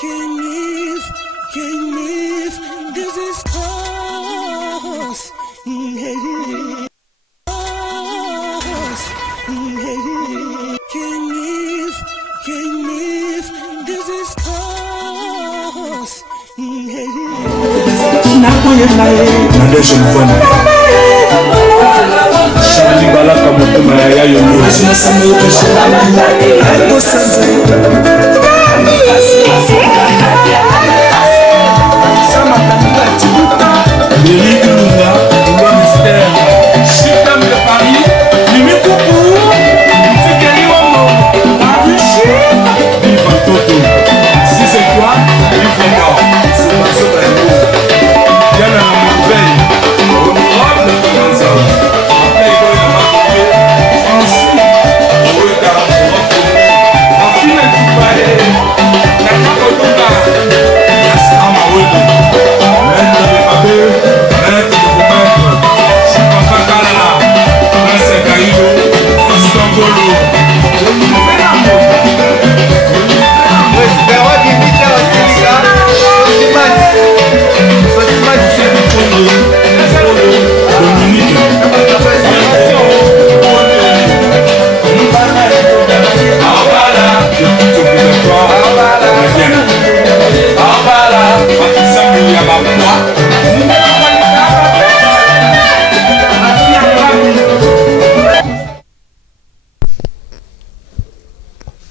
Can't live, this is us. Can't live, this is us.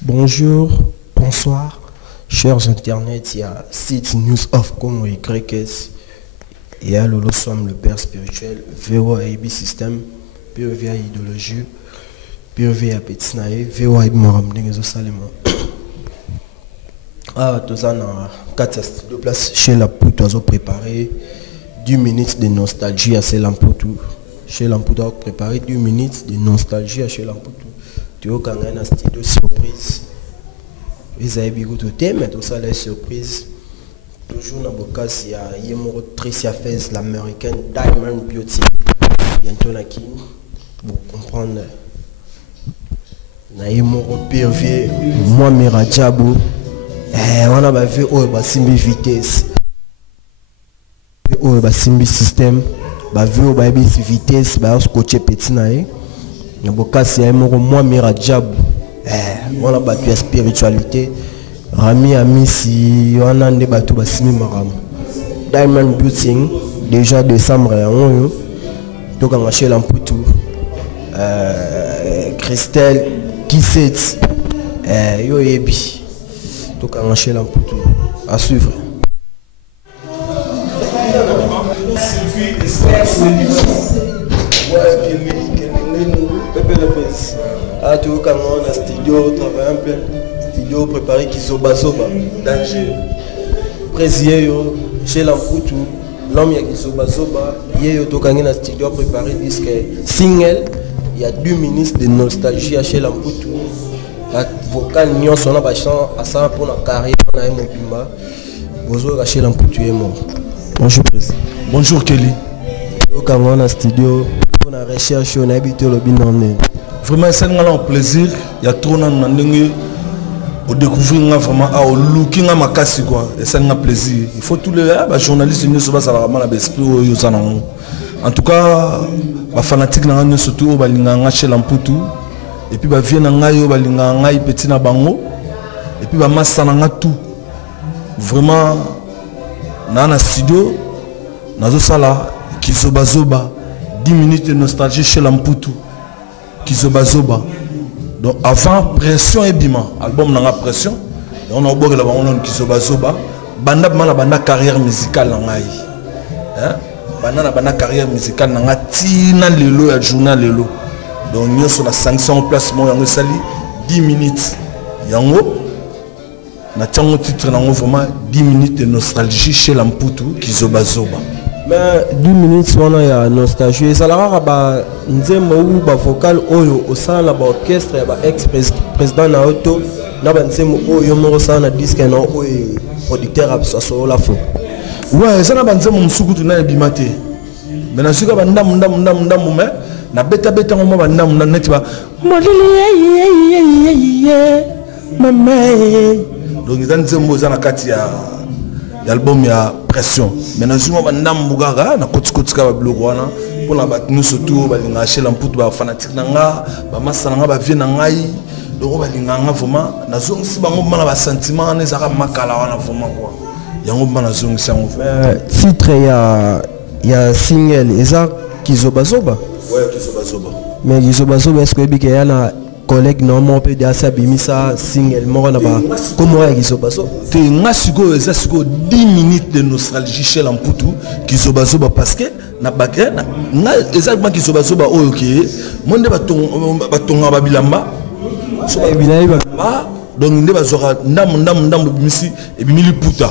Bonjour, bonsoir, chers internautes, il y a site News of Congo YS, et à Lolo Somme, le père spirituel, VOA IB System, POVA idéologie, POVA Petinae, VOA IB Moram Dengezo Salemo. Ah, tous en 4 studios place chez la Poutou, ils ont préparé 10 minutes de nostalgie à chez Lampoutou. Chez Lampoutou, ils ont préparé 10 minutes de nostalgie à chez Lampoutou. Tu as un studio surprise. Ils avaient bien goûté, mais tout ça, les surprises. Toujours dans le cas, il y a Yemoro Tricia Fez, l'américaine Diamond Beauty. Bientôt, qui pour comprendre. Yemoro PV, moi, Mira Djabou. On a vu Simbi vitesse. Simbi système. Vu vitesse, coaché petit naï. Moi Mira Djabou. On a battu la spiritualité. Rami Amisi, on a battu Basimi Maram. Diamond Beauty, déjà décembre, donc on a chez Lampoutou. Christelle Kisset, Yo Ebi, donc on a chez Lampoutou. À suivre. Ah, tout quand on a studio, travaille un peu, studio préparé Kizoba Zoba, danger. Président chez Lampoutou, l'homme y a Kizoba Zoba, hier tout quand on a studio préparé disque single, il y a 2 minutes de nostalgie chez Lampoutou. La vocal Nyon son a chant à ça pour la carrière, on a un pima. Bonjour chez Lampoutou est mort. Bonjour président. Bonjour Kelly. Tout quand on a studio, pour la recherche, on a habité le bilan. Vraiment, c'est un plaisir. Il y a trop de découvrir vraiment au looking à ma casse quoi. Et c'est un plaisir. Il faut tous les journalistes ne se basent à la l'esprit. En tout cas, les fanatiques n'ont surtout au chez Lampoutou. Et puis ils viennent au petit na bango. Et puis ils massent tout. Vraiment, dans un studio, dans un sala, qui se bazoba 10 minutes de nostalgie chez Lampoutou. Kizoba Zoba. Donc avant pression et bima, album n'a pression. Et on a beau la bande Kizoba Zoba, banda carrière musicale nangai. Hein? Banda carrière musicale nanga tina lelo ya journal lelo. Donc nous sur la sanction en place moi yango sali 10 minutes. Yango na tango titre nango vraiment 10 minutes de nostalgie chez Lampoutou Kizoba Zoba. Mais 10 minutes on a nostalgie. Ça la ba nzembo ou ba vocal oyo au sein la orchestre ya ba ex président na auto na ba nzembo oyo mo ça na disque na oyo producteur abso la fo. Ouais, ça na ba nzembo musukutu na bimate. Mais na suka ba ndam mais na beta mo ba ndam net ba modeli mama. donc ils ont nzembo za na kati ya album ya pression mais na zuma bandambu gaga na koti ka blog wana pour la batnu surtout balinga Sheila Mputu ba fanatique nanga ba masa nanga ba vie na ngai donc balinga nga vraiment na zongi si bango mala ba sentiment ne zaka makala wana vraiment quoi yango mala zongi sango titre ya single eza Kizobazoba ouais Kizobazoba mais Kizobazoba est-ce que bike yana collègue normalement peut dire ça bimisa single moko na ba comment ya Kizobazoba te ngasiko eza siko 10 minutes de nostalgie chez Lamputu Kizobazoba parce que na bakre na exactement Kizobazoba oyo ke monde batonga babilamba so ba donc nde bazora ndam bimisi et bimili puta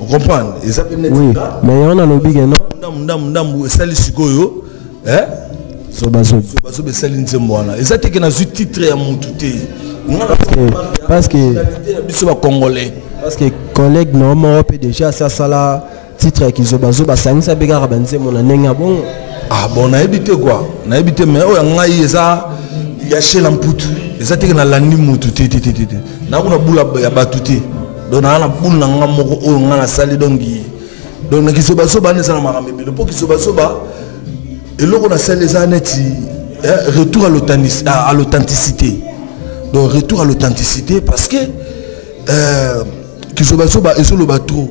on comprend eza oui mais on a lobby non ndam esali sikoyo Zobazoba esali nzembo wana eza te ke na zu titre ya mutu te parce que biso ba congolais parce que collègue normalement peut déjà ça là titre qui Zobazoba sangisa beka ba nzembo na nenga bon ah bon na éviter quoi na éviter mais oya ngai eza ya Sheila Mputu eza te ke na landi mutu te na kuna bula ya batu te donc na bula na nga moko oyo nga na sali donc na Kizobazoba ne sana makambe le pour Kizobazoba et là on a celle les années retour à l'authenticité donc retour à l'authenticité parce que Kizobazoba et sur le bateau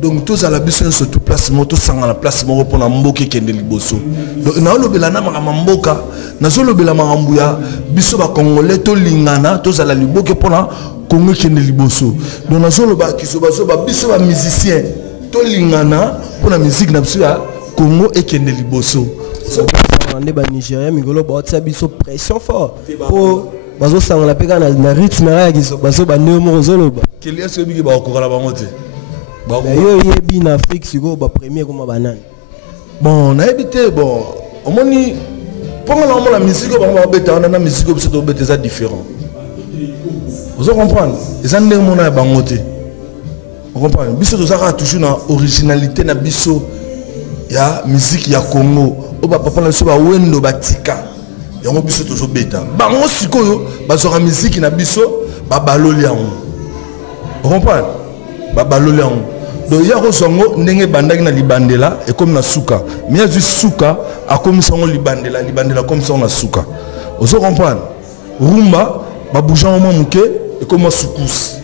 donc tous à la bison surtout place moto sang à la place moko pour na mboka kende liboso donc na lobela na mboka na zo lobela makambuya biso ba congolais to lingana tous à la liboke pour na Congo kende liboso donc na zo loba Kizobazoba biso ba musicien to lingana pour la musique na biso ya Congo et kende liboso on est ba Nigeria migolo ba tsa biso pression fort pour bazo sang la peka na rythme ya Kizobazoba ne mo zoloba kele est-ce que ba okokala bango te yo yebi na Afrique siko ba premier comme banane bon na habité bon omoni pour la musique ba beta na musique biso to beta ça différent vous comprenez ça ndenge mona bango te vous comprenez biso to ça toujours na originalité na biso ya musique ya Congo o ba papa na so ba wendo batika yango biso to beta bango sikoyo ba so musique na biso ba baloli yango vous comprenez ba baloli yango donc il y a rozongo ndenge bandaki na libandela et comme na suka mais il suka a comme ça on libandela comme ça on a suka vous comprenez rumba ba bougeant au muke et comme soukous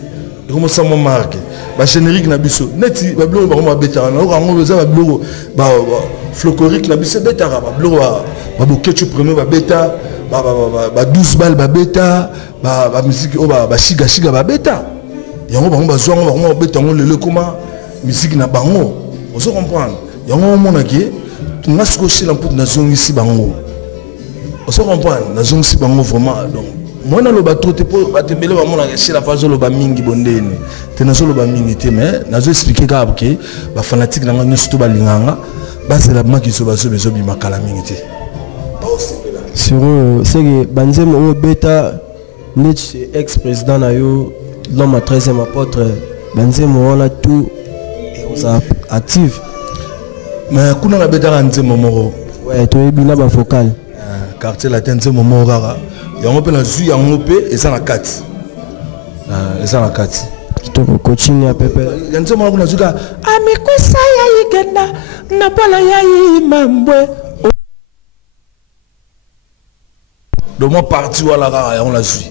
et comme ça mon marque ba générique na biso neti ba bloro ba beta na rango beza ba bloro ba folklorique na biso beta ba bloro ba bokechu premier ba beta ba 12 balles ba beta ba musique o ba shiga ba beta yango ba zongo ba beta ngo lele comment musique na bango vous comprenez yango mona ki tunasiko Sheila Mputu na zongi si bango vous comprenez na zongi si bango vraiment donc moi na lo bato te po batebele ba mona ke Sheila pas lo ba mingi bondene te na zo lo ba mingi te mais na zo expliquer ka ke ba fanatique na nga nyoso to ba linganga ba zela maki so ba so bezo bi makala mingi te sur c'est que banzemo beta net ex président na yo l'homme à 13e apôtre banzemo on a tout ça active mais kuna na beta nzemo moko ouais to ebina ba vocal quartier latin nzemo moko kaka yango pe na zu yango pe eza na kati kitoko coaching ya pepe nzemo moko na zuka amekusa ya igenda na pala ya imambwe de mon parti wala kaka yango la zu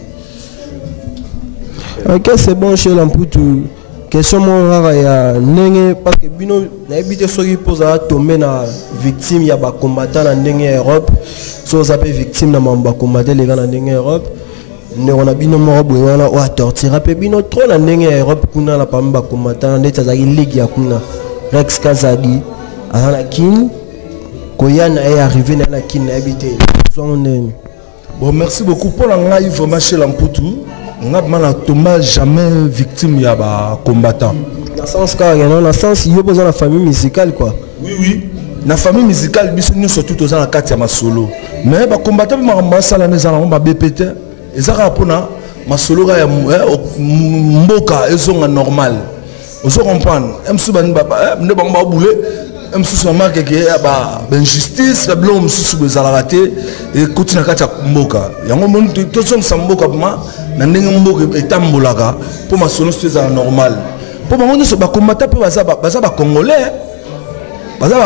ok c'est bon chez Lamputu question mon rara ya ndenge parce que bino na ebité soki poza tomber na victime ya ba combattant na ndenge Europe so ça peut victime na mamba combattant les gars na ndenge Europe ne on a bino mo boye wana o tortira pe bino trop na ndenge Europe kuna la pamba combattant ndeta za ligue ya kuna Rex Kazadi ana kin koyana est arrivé na kin na ebité bon merci beaucoup pour la ngai vraiment chez Lamputu on a mal à tomber jamais victime ya ba combattant dans sens car non dans sens il y a besoin de la famille musicale quoi oui na famille musicale biso nous surtout aux na kati ya masolo mais ba combattant ma sala na zala ba BPT ezaka pona masolo ya mboka ezonga normal vous comprenez msu ban baba ne ba boule msu so marque que ba injustice la blom msu so bezala raté et continue kati ya mboka yango mon to son samboka ma na ndenge mboka etambolaka pour ma solo c'est normal pour bango nyonso bakombata mpe baza bacongolais baza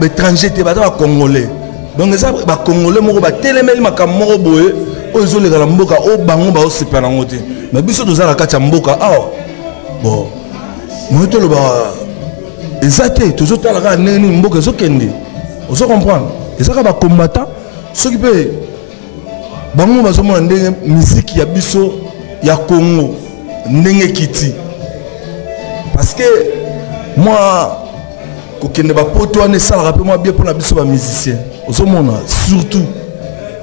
baétranger te baza bacongolais donc eza bacongolais moko batelemeli makambo moko boye oyo ezoleka na mboka oyo bango baosepela nango te mais biso toza na kati ya mboka awa bon moyo toloba eza te tozotala kaka ndenge nini mboka ezokende ozo comprendre ezaka bacombatant soki mpe bango bazomona ndenge miziki ya biso ya Congo ndenge kiti parce que moi kokende bapoto wana esalaka mpe mwa bien mpona biso bamusicien ozomona surtout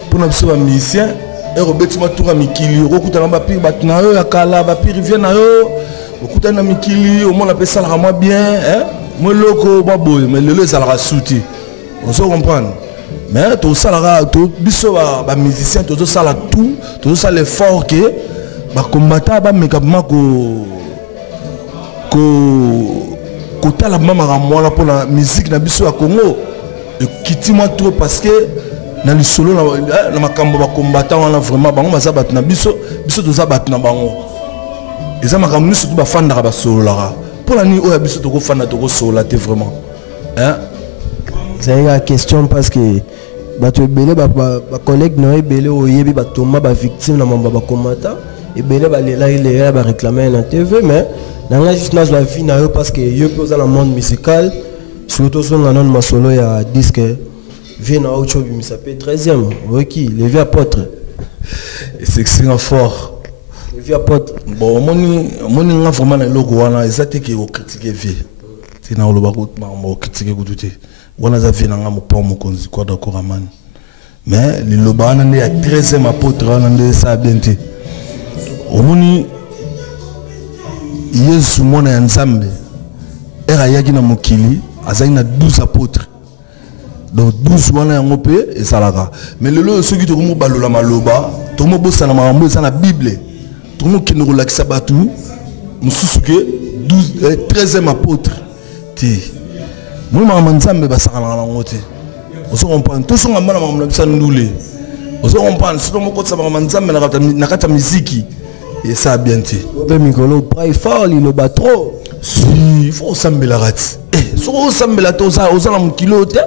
mpona biso bamusicien ekobeti matour mikili okokutana bapire bato na yo ya kala bapire vie na yo okutani na mikili omona mpe esalaka mwa bien mwa eloko mwa boye mais lelo ezalaka suti ozo comprendre mais tosalaka biso bamusicien tozosala tout tozosala effort ke bakombata bameka bama kotala mamaka mwana mpona musique na biso ya Congo ekiti mwa trop parce que na lisolo na makambo bakombata wana vraiment bango baza bato na biso toza bato na bango eza makambo nyonso tu bafandaka basololaka mpona nini oyo ya biso tokofanda tokosolola te vraiment ezali la question parce que bato ebele bacollègue na yo ebele oyebi batoma bavictime na mambo bakomata ebele balela baréclame na tv mais nanga juste nazwa vie na yo parce que yo mpe oza na monde musical surtout osonga nano masolo ya disque vie na oyo obimisa mpe 13e oyoki levi apôtre esexinga fort levi apôtre bon omoni nga vraiment na eloko wana eza te ke okritike vie te na oloba okritike kutu te wana eza vie na nga mopao mokonzi kwa d'accord amani mais liloba wana nde ya 13e apôtre wana nde esala bien te omoni Yesu mwana ya Nzambe era yaki na mokili azali na 12 apôtres donc 12 wana yango pe esalaka mais lelo soki tokomo balola maloba tokomo bosana makambo eza na Bible tokomo kende kolakisa bato mosusu ke 13e apôtre te moi makambo Nzambe basakana nango te ozo comprendre tosonga mbana makambo na bisa ndule ozo comprendre soto moko tsaba makambo Nzambe na kata muziki et ça bien te obe mikolo pray fort liloba trop si il faut sambela rati soko sambela to oza na mokilo te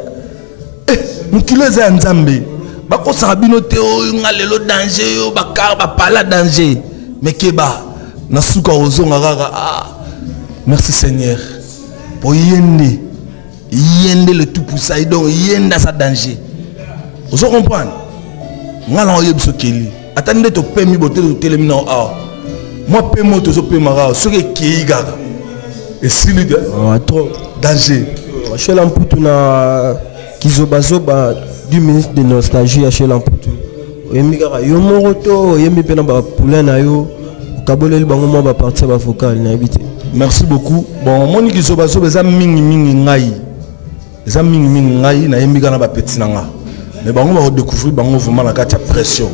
mokilo eza Nzambe bakosaka bino te oyo nga lelo danger yo bakar bapala danger mais keba na suka ozonga kaka merci Seigneur po yende le tout puissant donc yenda sa danger ozo comprendre nga na oyebiso keli atande to pemi bote to telemi na moi pe moto zo pe mara ce qui est gaga et s'il est trop danger chez l'amputu na kizobazoba du ministre de nostalgie chez l'amputu oyemi kaka yo moroto oyemi pe na ba poulain na yo kaboleli bango mo ba partir ba vocal na habité merci beaucoup bon moni kizobazoba za mingi ngai eza mingi ngai na yemi kana ba petit nanga mais bango ba redécouvrir bango vraiment la carte pression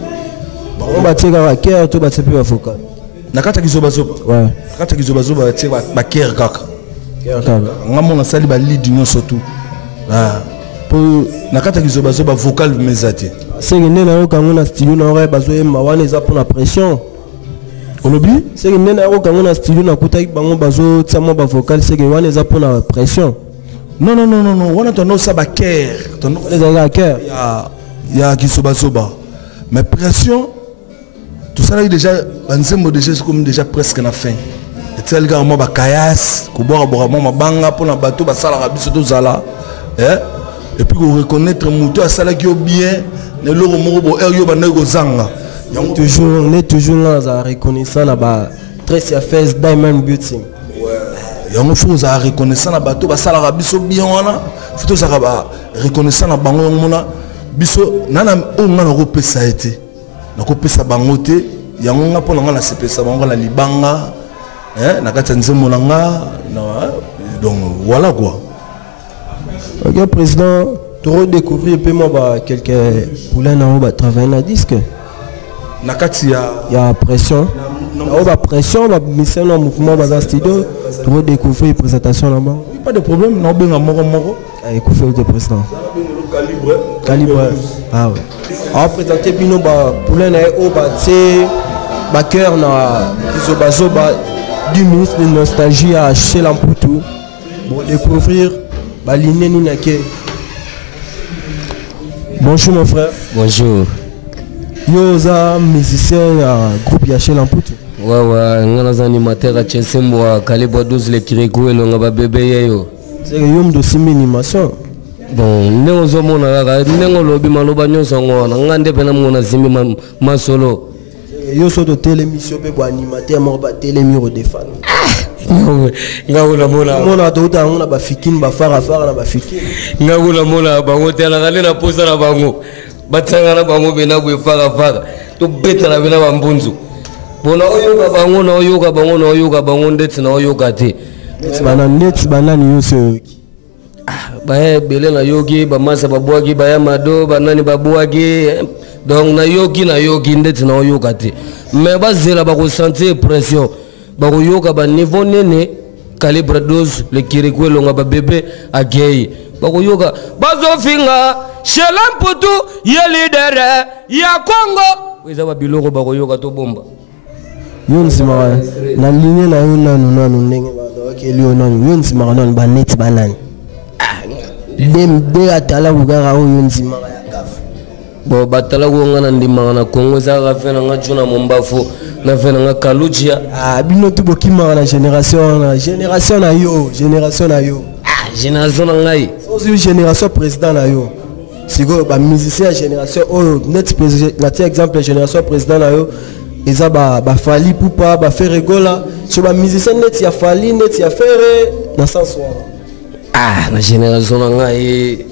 bango ba tika cœur to ba tsepe ba vocal nakata kizobazoba ouais nakata kizobazoba tie ba cœur kaka ngamo na sali ba lead nyonso tu po nakata kizobazoba vocal mezate c'est que nena yo kango na studio na ora bazoyemba wana eza pour la pression olobi c'est que nena yo kango na studio na kutaki bango bazo tsamo ba vocal c'est que wana eza pour la pression non wana tono sa ba cœur tono les aga cœur ya kizobazoba mais pression tout ça là déjà banzembo déjà c'est comme déjà presque na fin et tel gars moi ba kayas ko boire moi banga pour na bateau ba sala biso to zala et puis ko reconnaître muto asala ki bien ne loro moko bo yo ba nego zanga toujours là za reconnaissant na ba Tracy Affairs Diamond Beauty ouais yango faut za reconnaissant na bateau ba sala biso bien wana faut ça ba reconnaissant na bango mona biso nana o ngana ko pesa été nakopesa bango te yango nga mpo na nga nasepesa bango na libanga na kati ya nzembo na nga donc voilà quoi. Ok président, tu redécouvrir peu moi quelques poulains na ba travailler na disque na kati ya pression na ba pression ba mission na mouvement ba studio tu redécouvrir présentation là-bas. Pas de problème na benga moko écoutez le président calibre ah ouais. On présenter bino ba poulain na o ba Baker na Kizobazoba 10 minutes de nostalgie à chez Lamputu pour découvrir Baline Ninake. Bonjour mon frère. Bonjour. Yoza musicien groupe ya chez Lamputu. Ouais, ngana animateur à Chesembo Calibre 12 le Kirikou et l'on va bébé yo. C'est un de sim animation. Bon, nous sommes là, nous lobby maloba nyonso ngona ngande pena mona zimbi ma solo. Yo so de télémission be bo animateur mo ba télémiro de fans. Ngawula mona. Mona to ta ngona ba fikini ba fara na ba fikini. Ngawula mona ba hotela ngale na posa na bango. Batsanga na bango bena bo fara to beta na bena ba mbunzu. Bona oyoka bango na oyoka bango na oyoka bango ndetse na oyoka te. Net banani yoso. Ba bele na yogi ba masa babwagi ba yamado banani babwagi donc na yogi ndetse na oyoka te. Mais bazela ba ko sentir pression. Ba ko yoka ba niveau nene calibre 12 le Kirikou longa ba bébé a gay. Ba ko yoka bazo finga chez Lamputu ye leader ya Congo. Weza ba biloko ba ko yoka to bomba. Yonzima na ligne na yo nanu ndenge ba ke liyo nanu yonzima nanu ba net banani. Dem atala bugara o yonzima ya kafu. Bo batala ko ngana ndima na Congo za ka fena nga juna mombafu na fena nga kaluchia. Bino tu bokima na génération na yo. Génération na ngai. Ozu génération président na yo. Siko ba musicien génération net président na exemple génération président na yo. Eza ba fali poupa ba faire rigola sur ba musicien net ya fali net ya faire na sens na génération ngai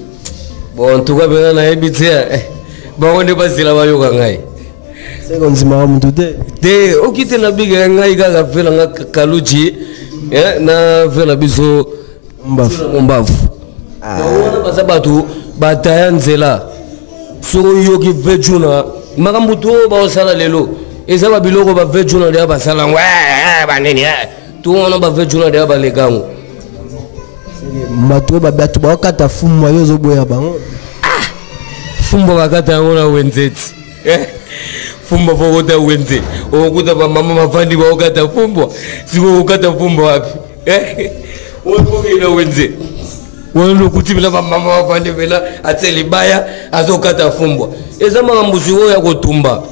bon en tout cas ben na ebitia bon on est passé là ba yo ngai c'est comme si mara mutu te okite na biga ngai ga fela nga kaluchi na fela biso mbafu wana basabatu bataya nzela soko yoki vejuna makambuto ba osala lelo eza ba biloko ba vejuna de ba sala baneni tu ona ba vejuna de ba legango mato ba batu ba kata fumu yo zo boya bango fumbo bakata ngona wenzeti fumbo fokota wenze okuta ba mama mafandi ba okata fumbo siko okata fumbo wapi wokokela wenze wona ukuthi bila ba mama mafandi bela atseli baya azokata fumbo eza makambusi wo ya kotumba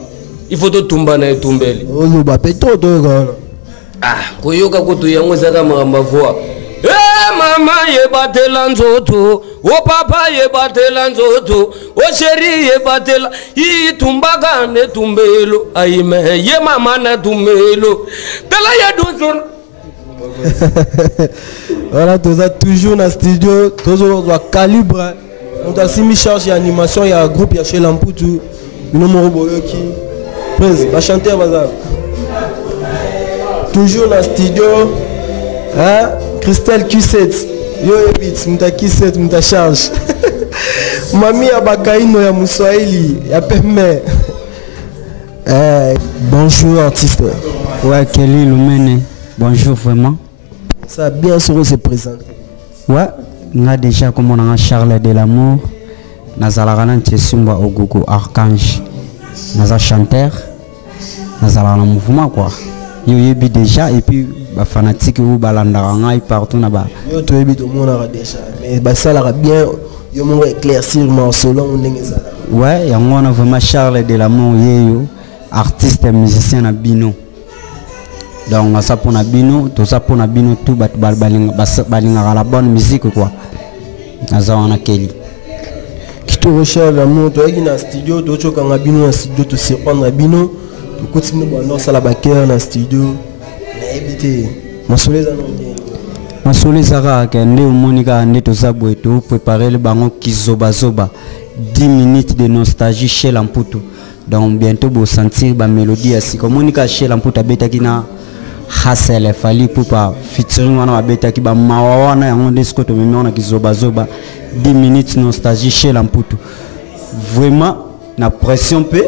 ifoto tumba na etumbele ozo ba petoto kana koyoka kutu yango zaka makambafoa mama ye batela nzoto o papa ye batela nzoto o chéri ye batela yi tumbaga ne tumbelo ayime ye mama na tumbelo tala ya dozon. Voilà, toujours dans le studio, toujours à calibre. On a aussi mis charge d'animation, il y a un groupe, il y a chez Lamputu, le numéro qui va chanter bazar. Toujours dans le studio, hein? Christelle Q7, yo ebit, muta Q7, muta charge. Mami abakaino ya Muswahili, ya peme. Bonjour artiste. Ouais, Kelly Lumene. Bonjour vraiment. Ça a bien sûr se présenter. Ouais, on a déjà comme on a Charles de l'amour. Nazalaranan Tchesumba Ogogo Archange. Naza chanteur. Nazalaranan mouvement quoi. Yo yebi déjà et puis ba fanatique ou balandaranga et partout là-bas. Yo to yebi to mona déjà mais ba ça la bien yo mo éclaircir mon selon ndenge ça. Ouais, yango on a vraiment Charles de l'amour yeyo artiste musicien na bino. Donc ça pour na bino, tout ça pour na bino tout balinga la bonne musique quoi. Naza wana Kelly. Qui te recherche l'amour, toi qui na studio, toi tu kanga bino na studio te surprendre bino. Tu continues à ça la backer na studio. Na éviter. Masole zara kende monika ande to zabwe to préparer le bango kizobazoba 10 minutes de nostalgie chez Lamputu. Donc bientôt vous sentir ba mélodie asi comme monika chez Lamputu betaki na Hassel fali poupa featuring wana betaki ba mawana yango desko to meme kizobazoba 10 minutes nostalgie chez Lamputu. Vraiment na pression pe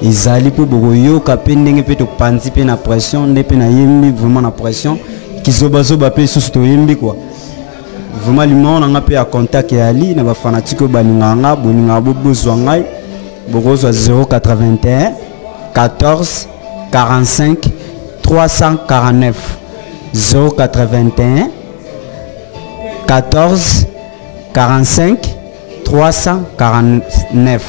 ezali po boyo ka pendenge pe to panzi pe na pression ndepe na yembi vraiment na pression kizobazoba pe sous to yembi quoi. Vraiment limon nga pe a contact ya ali na ba fanatique baninganga boninga bobozwa ngai bokozwa 081 14 45 349 081 14 45 349.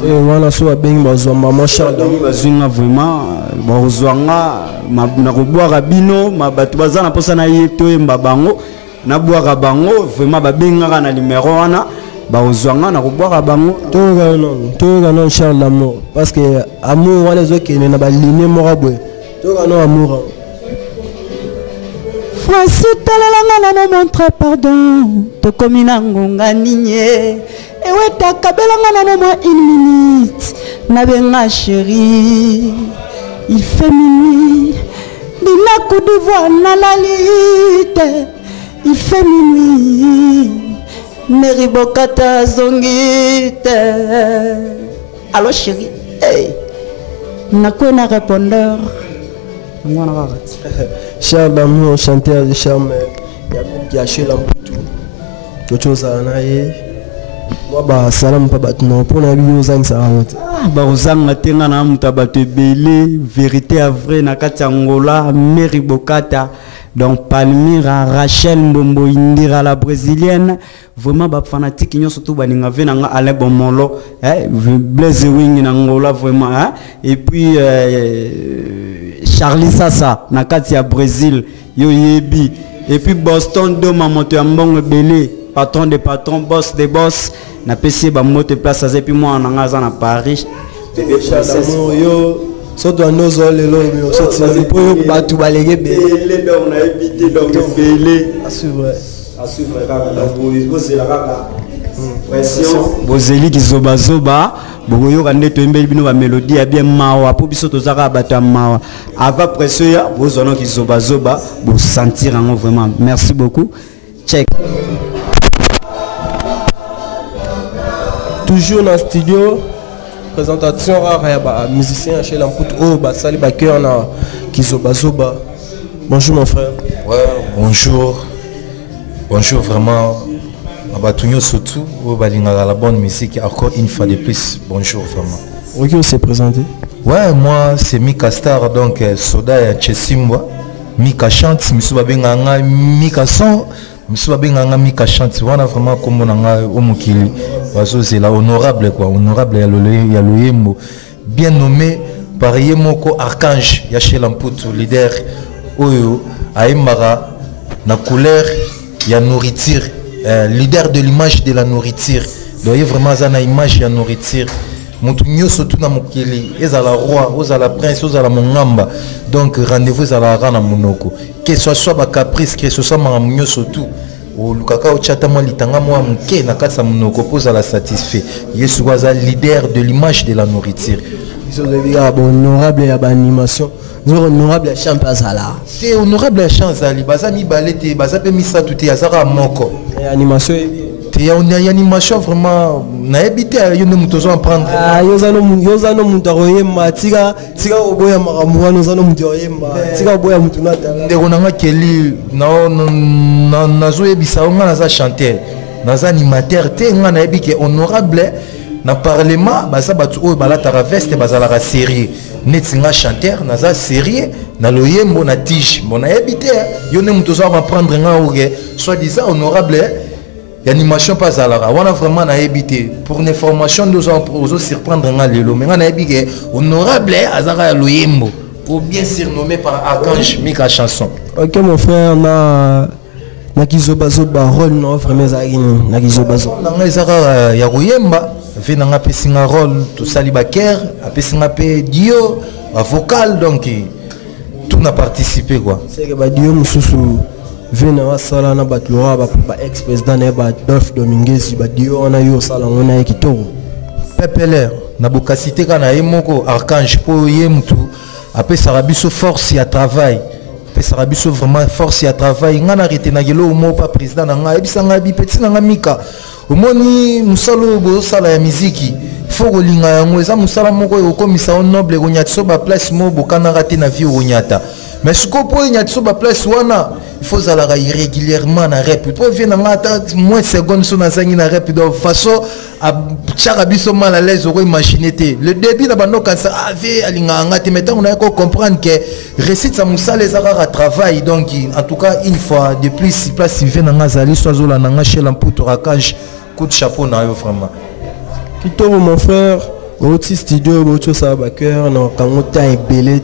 Voilà, soit bien, maman Charles. Bazunga vraiment, bazwanga, na boire rabino, ma batubaza na posa na yeto mbabango, na boire bango, vraiment babenga na numéro wana, bazwanga na boire bango. Tout non Charles l'amour, parce que amour wana zo qui na ba ligne morabwe. Tout non amour. Francis talalanga na montre pardon, to komina ngonga ninye. Et ouais, t'as kabelanga na une minute. Nabenga chérie, il fait minuit. Dina coup de voix na la lite. Il fait minuit. Neribokata zongite. Allô chérie, hey. Nako na répondeur. Cher d'amour, chanteur de charme, il y a chez l'amputu. Quelque chose à naïe. Moi, bah, salam pas battement pour la vie aux anges. Bah, aux anges, matin, na mutabate belé, vérité à vrai, na katangola, Mary Bokata, donc Palmyra, Rachel Mbombo Indira, la brésilienne, vraiment, bah, fanatique, ils ont surtout, bah, n'inga vena nga ale bomolo, Blaise Wing n'angola, vraiment, hein, et puis, Charlie Sassa, na katia Brésil, yo yebi, et puis Boston, deux mamoto ambong belé, patron des patrons, boss des boss. Na PC ba moto place et puis moi en ngaza na Paris. D'amour yo so doit nos les lots so ti pour yo ba tout balégé belé donc on a évité donc belé à suivre c'est la kaka pression bozeli ki zoba boyo kande to mbeli bino ba mélodie ya bien mawa po biso to zaka bata mawa avant pression ya bozono ki zoba bo sentir en vraiment merci beaucoup check. Toujours dans le studio, présentation rare, musicien chez l'ampoute, Sali Baker, Kizoba Zoba. Bonjour mon frère. Ouais, bonjour. Bonjour vraiment. Abatunyo surtout, la bonne musique, encore une fois de plus. Bonjour vraiment. Ok, on s'est présenté. Ouais, moi c'est Mika Star, donc Soda et Chesimwa. Mika chante, Misuba Benganga, Mika son. Misuba Benganga, Mika chante. Voilà vraiment comme on a au Mukili. C'est la honorable quoi, honorable Yaloyembo, bien nommé par Yemoko Archange Yaché Lamputu, leader Oyo Aïmara, na couleur ya nourriture, leader de l'image de la nourriture. Donc vraiment zana image ya nourriture. Montunyo surtout na mokili, ezala roi, ezala prince, ezala mongamba. Donc rendez-vous ezala rana monoko. Que ce soit ba caprice, que ce soit mangamunyo surtout. O lukaka o chata mo litanga mo amuke na kasa monoko pose la satisfait. Yesu waza leader de l'image de la nourriture. Ils sont honorable ya ba animation. Nous honorable ya champ azala. C'est honorable ya champ azali. Baza mi balete, baza pe misa tuti azara moko. Animation y a une animation vraiment na habité yo ne mutozo en prendre. Ah yo zano muto royema tika oboya maramuwa no zano muto royema tika oboya muto nata. Ndeko nanga keli na zo ebisa nga na za chanteur, na za animateur te nga na ebike honorable na parlement baza batu o balata veste bazala la série. Net nga chanteur na za série na loyembo na tige. Bon na habité yo ne mutozo en prendre nga oge soit disant honorable. L'animation pas à la on a vraiment habité pour une formation nous allons surprendre un lelo mais on a habité honorable Azara Loyembo ou bien surnommé par Archange Mika chanson. Ok mon frère na Kizoba Zoba rôle non vraiment na Kizoba Zoba na Azara ya Loyemba fait na pesinga rôle tout salibaker a pesinga pe dio vocal donc tout n'a participé quoi. C'est que ba dio mususu vena wa sala na batlora ba ex-président na ba Adolphe Dominguez ba dio ona yo sala ona ekitoro pepele na bokasité kana yemoko Archange po yemtu apé sarabiso force ya travail apé sarabiso vraiment force ya travail ngana arrêté na gelo mo pa président na nga ebisanga bi petit na nga Mika omoni musalo bo sala ya muziki foko linga yango eza musala moko okomisa noble ko nyatso ba place mo bokana raté na vie o nyata mais ce qu'on peut nyatso ba place wana il faut aller irrégulièrement na rep pour venir moins secondes sur na zangi na rep de façon à charabiso mal à l'aise au imaginer le début na bando quand ça avait alinga ngati maintenant on a comprendre que récite ça moussa les arara travail donc en tout cas une fois de plus si place vient na ngazali soit la na chez l'amputo rakage coup de chapeau na yo vraiment Kitoro mon frère au studio au ça ba cœur non quand on t'a belé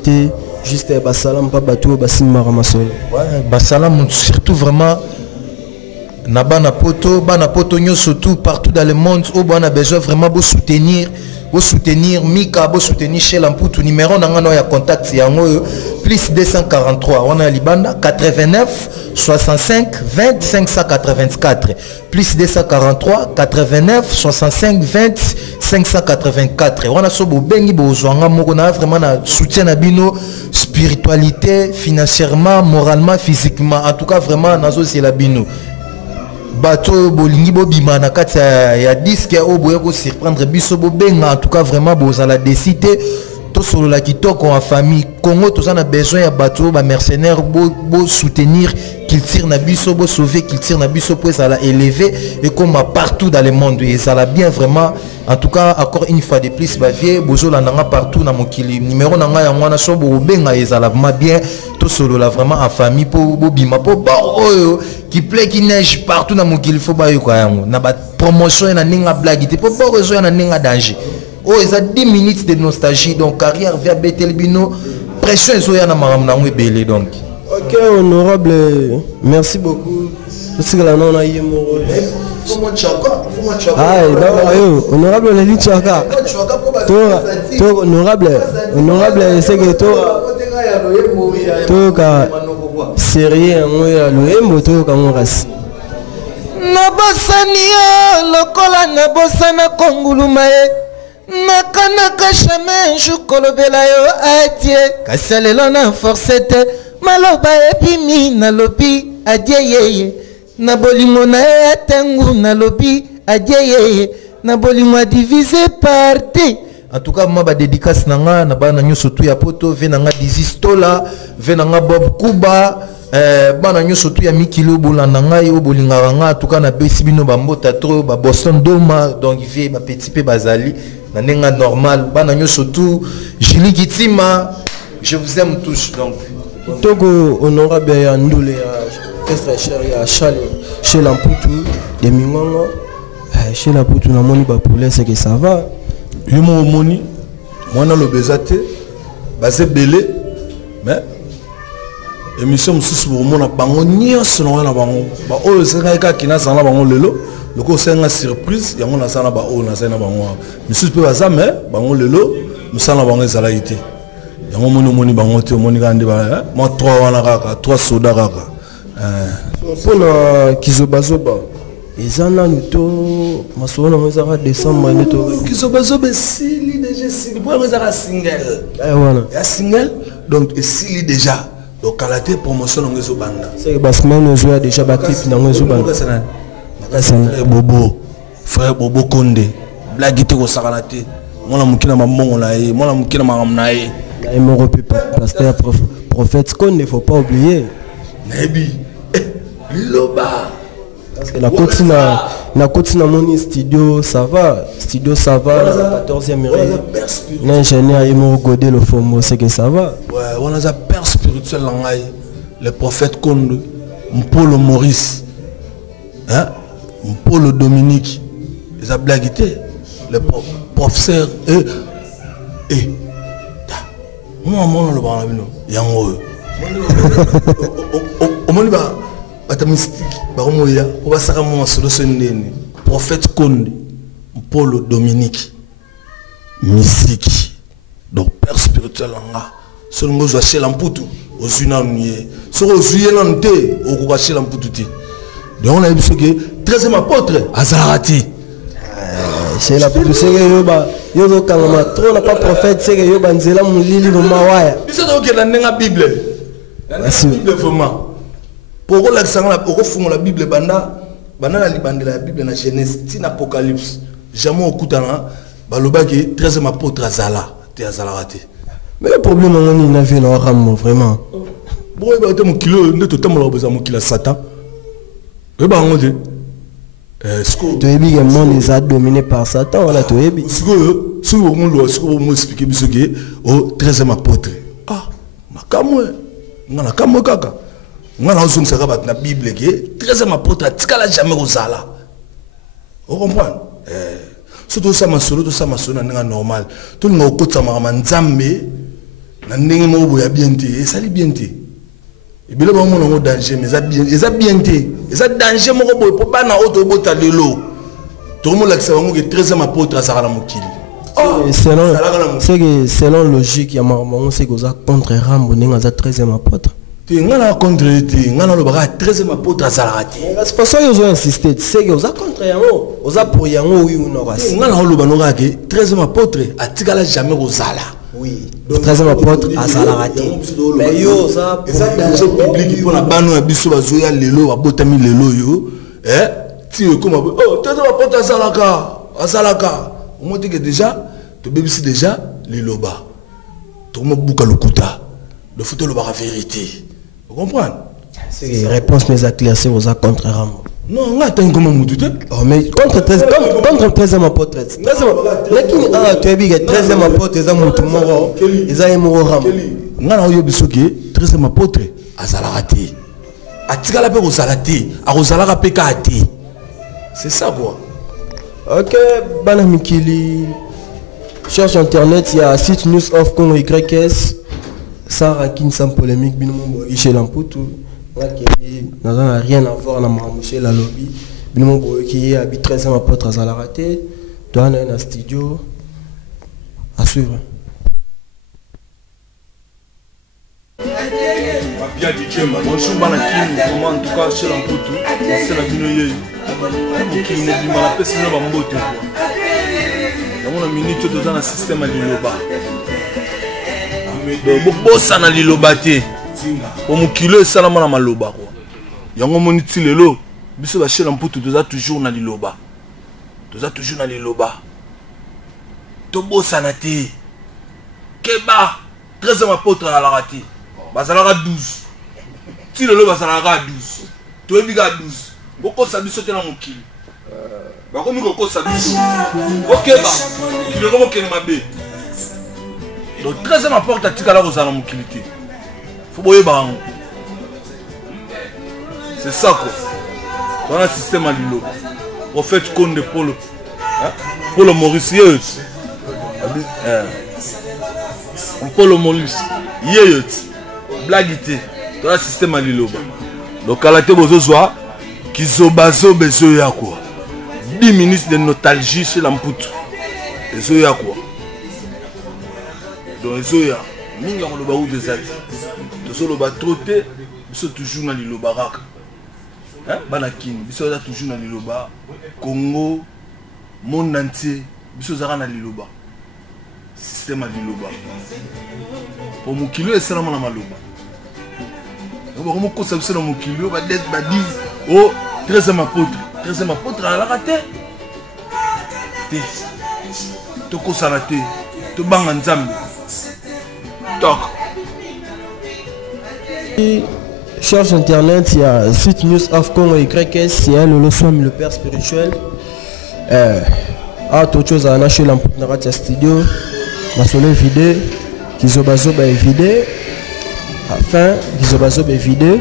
juste basalam pas bateau basim ramasol ouais basalam surtout vraiment na bana poto surtout partout dans le monde où on a besoin vraiment de soutenir Mika bo soutenir chez l'amputu numéro nangano ya contact yango plus 243 on a libanda 89 65 20 584 plus 243 89 65 20 584 on a so bo bengi bo zwanga moko na vraiment na soutien na bino spiritualité financièrement moralement physiquement en tout cas vraiment nazo c'est la bino bateau bolingi bobima na kati ya disque o boye ko surprendre biso bobenga en tout cas vraiment bozala décider to solo la kitoko en famille Congo tous on a besoin ya bateau ba mercenaires bo soutenir culture na biso bo sauver culture na biso pour ça la élever et comme partout dans le monde et ça la bien vraiment en tout cas encore une fois de plus ba vie bozola nanga partout na mokili numéro nanga ya mwana so bo benga ezala bien to solo la vraiment en famille pour bobima pour oyo qui plaît qui neige partout dans mon qu'il faut ba yo kwa yango na ba promotion na ninga blague te pour besoin na ninga danger oh ils a 10 minutes de nostalgie donc carrière vers Betelbino pression zo ya na maram na ngwebele donc OK honorable merci beaucoup c'est que là non a yemoro ah non honorable Leli Chaka to honorable c'est que to ka sérieux ngoya loembo to ka ngorasi na bosani yo lokola na bosana konguluma ye nakanaka jamais jukolobela yo adie kasi lelo na forcete maloba epimi nalobi adie yeye na bolimo na ye atangu nalobi adie yeye na bolimo divisé par deux. En tout cas, ma dédicace nanga na bana nyoso tu ya poto venanga dizistola venanga Bob Kuba bana nyoso tu ya mikilo bolandanga yo bolinganga en tout cas na besibino bambota tro ba Boston Doma donc il fait ba petit peu bazali na nenga normal bana nyoso tu Julie Gitima je vous aime tous donc Togo honorable ya ndule ya très cher ya Charles chez l'amputu de Mingongo chez l'amputu na moni ba poulet c'est que ça va. Yo mo moni mwana lo bezate basé belé mais émission mususu bo mona bango nyonso na bango ba oyo senga ka kina sana bango lelo loko senga surprise yango na sana ba o na sana bango mususu pe baza mais bango lelo musana bango ezala ité yango moni bango te moni kande ba mo 3 wana kaka 3 soda kaka pona kizobazoba ezana nuto masona ngezaka décembre neto kizobazoba sili déjà sili pour ngezaka single voilà ya single donc sili déjà donc à la télé promotion ngezo banda c'est ba semaine ozo ya déjà ba clip na ngezo banda frère Bobo Konde blague te ko sakana te mona mukina mamongo na ye mona mukina mangam na ye na moko pe pasteur prophète Konde il faut pas oublier nebi liloba parce que la continue mon studio ça va la 14e rue l'ingénieur Imo Godé le Fomo c'est que ça va ouais on a un père spirituel langai le prophète Konde Mpolo Maurice hein Mpolo Dominique les a blaguité le professeur et moi le banabino yango au monde bata mystique baromoya obasaka mo solution nene prophète Konde Mpolo Dominique mystique donc père spirituel nga selongo zo chez l'amputu ozuna nié so ozuye lante okuka chez l'amputu ti donc on a vu que 13e apôtre azarati chez l'amputu c'est yoba yozo kangama trop na pas prophète c'est yoba nzela mulili mawaya biso donc la nenga bible la bible vraiment pour la Bible banda na libandela la Bible na Genèse tin Apocalypse jamais okutana baloba ke 13e apôtre azala te azala raté mais le problème on a vu dans Ram vraiment Bon, il va être mon kilo, ne te tombe là, mon kilo Satan. Et ben, on dit. Tu es bien, les a dominés par Satan, voilà, tu es bien. Si vous expliquez, monsieur, au 13e apôtre. Ah, on a comme kaka. On a aussi la Bible qui est 13e apôtre, tu n'as jamais osé là. Vous comprenez? Surtout ça, ma solo, tout ça, ma solo, c'est normal. Tout le monde a un nzambe, na ndenge mo boya bien té, et ça li bien té. Et bien là, on a un danger, mais ça bien té. Et ça danger, mon robot, pour pas na auto bota de l'eau. Tout le monde a accès à un 13e apôtre à Sarah Mokili. Selon logique, il y a un c'est que ça contre Rambo, n'est pas 13e apôtre. Tu es contre le 13e apôtre à Sarah. C'est pour ça qu'ils ont insisté. C'est que ça contre Yango. Ils ont pour Yango, oui ou non. Tu es 13e apôtre à Tigala jamais au Zala. Oui. 13e apôtre à Salarati. Mais yo, ça. Et ça, danger public pour la banne à Bissou, à Zoya, Lelo, à Botami, Lelo, yo. Tu es comme. Oh, 13e apôtre à Salaka. À Salaka. Au moins, tu es déjà. Tu es ici déjà, Leloba. Tu es Bouka Lokuta. Le foot est la vérité. Vous comprenez? C'est une réponse mais éclaircie aux contre Rambo. Non, on attend comment vous dites? Oh, mais contre 13e apôtre. Ah, tu es bien, 13e apôtre, ils ont tout le monde. Ils ont émouré Rambo. On a eu 13e apôtre à Zalarati. À Tigalape au Zalati, à Rosalara Pekati. C'est ça quoi. Ok, Banamikili. Cherche internet, il y a site News of Congo YS. Ça raquine sans polémique, chez Lamputu. N'a rien à voir avec la lobby. Qui habite 13e apôtre à Zalarate. Toi, on a un studio à suivre. Bien dit, bonjour Banakine, comment en tout cas chez Lamputu, c'est la vie. Qui ne dit pas la personne va m'emboter. Dans la minute, tu es dans un système à l'Iloba. Bossa na liloba te pour mon kilo ça na maloba quoi yango moniti lelo biso ba chez Lamputu toza toujours na liloba to bossa na te keba 13e apôtre à la rati bazalaka 12 ti lelo bazalaka 12 to ebiga 12 boko sa biso te na mokili ba komi ko sa biso okeba kilo ko mokene mabe. Donc 13e apôtre à Tigala Rosana Mokilité. Faut boyer barango. C'est ça quoi. Dans le système à l'îlot. Prophète Conde Paul. Paul Maurice. Paul Maurice. Blaguité. Dans le système à l'îlot. Donc à la tête aux autres, qui zobazo bezoya quoi. 10 minutes de nostalgie chez Lamputu. Bezoya quoi. Donc Zoya, minga on le baou des ati. Nous le bas trotté, nous sommes toujours dans l'Iloba rak. Hein? Banakin, nous sommes toujours dans l'Iloba. Congo, monde entier, nous sommes dans l'Iloba. Système à l'Iloba. Pour mon kilo, c'est vraiment dans l'Iloba. Donc comment on s'est dans mon kilo, va d'être badise au 13e apôtre. 13e apôtre à la raté. Toko sanate, to banga nzambe. Cherche internet, il y a site News of Congo YS, il y a le père spirituel. Autre chose à Nacho Lamputu Narati Studio, la soleil vidé, Kizobazoba est vidé. Enfin, Kizobazoba est vidé.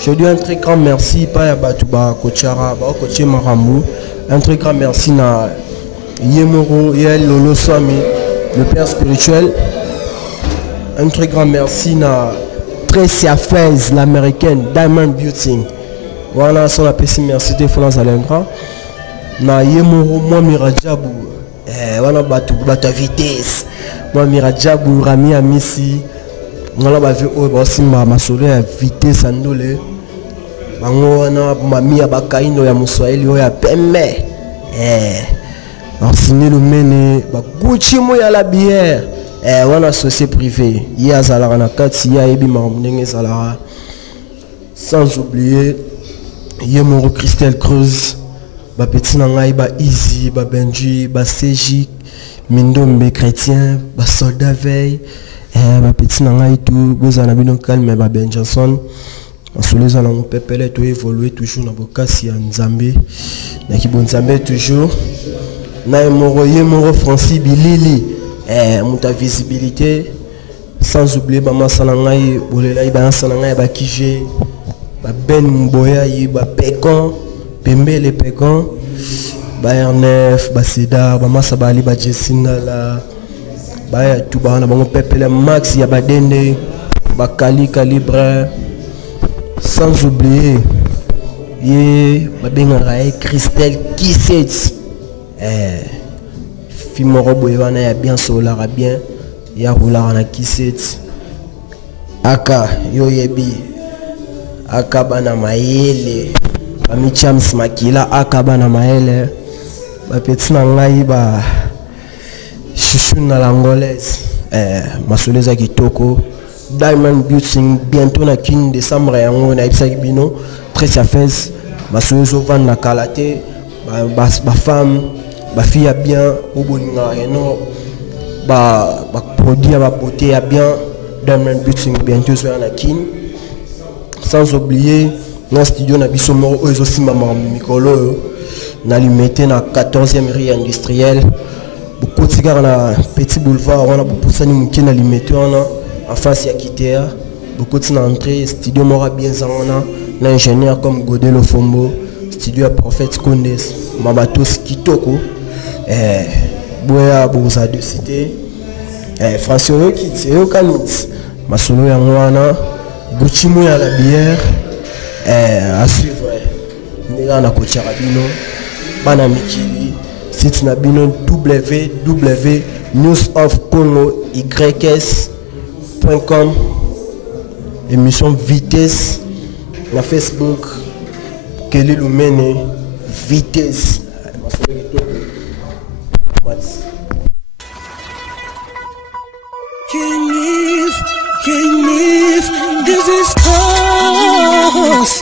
Je dis un très grand merci à Batuba Kochara, Koché Maramou. Un très grand merci à Yemoro, Yel Lolo Swami, le père spirituel. Un très grand merci à Tracia Fez, l'américaine, Diamond Beauty. Voilà, son appétit, merci de France Alengra. Na Yemoro, moi Miradjabou. Voilà, Bata vitesse. Moi Miradjabou, Rami Amissi. Voilà, aussi ma soleil à vitesse andole. Bangoana, Mami Abakaino, ya Moussaïli, ya Pemme. Arsine le mene, Gucci, moi à la bière. On a société privée, il y a Zalara Nakati, il y a Ebi Marmnenge Zalara. Sans oublier, il y a mon Christelle Cruz, Petit Nangaï, Easy, Benji, Seji, Mindombe Chrétien, Soldat Veille, petit nangai tout bozana bino calme ba Benjason asoleza na pepele to évoluer toujours na bokasi ya Nzambe na ki Nzambe toujours na moro Francis Bilili muta visibilité sans oublier ba masala ngai bolela ba masala ngai ba kije ba Ben Mboya yi ba Pekon Pembele Pekon ba Ernef ba Seda ba masaba ali ba Jesina la ba tout ba na bango pepele max ya ba Dende ba Kali Calibre sans oublier ye ba benga Christelle Kisset Fimoro boyana ya bien solara bien ya roula na Kisset aka yo yebi aka bana maele ba Michams Makila aka bana maele ba petit na ngai ba chouchou na l'angolaise masoleza kitoko Diamond Beauty bientôt na 15 décembre yango na ibisa bino très affaise masozo van na kalate ba femme ba fille bien au bolinga eno ba produit ba beauté ya bien Diamond Beauty bientôt sur na 15 sans oublier na studio na biso moko ozo simba mikolo na limité na 14e rue industrielle beaucoup de na petit boulevard on a beaucoup de muke na limité on en face ya Kitea beaucoup de entrée studio mora bien zangona na ingénieur comme Godelo Fombo studio à Prophète Kondes Mabatos Kitoko boya boza de cité François Kit et Okanit masolo ya mwana Gucci ya la bière à suivre ndela na kochara bino bana mikili site na bino www.newsofcongo.ys.com émission vitesse na Facebook Kelly Lumene vitesse Kenif, this is called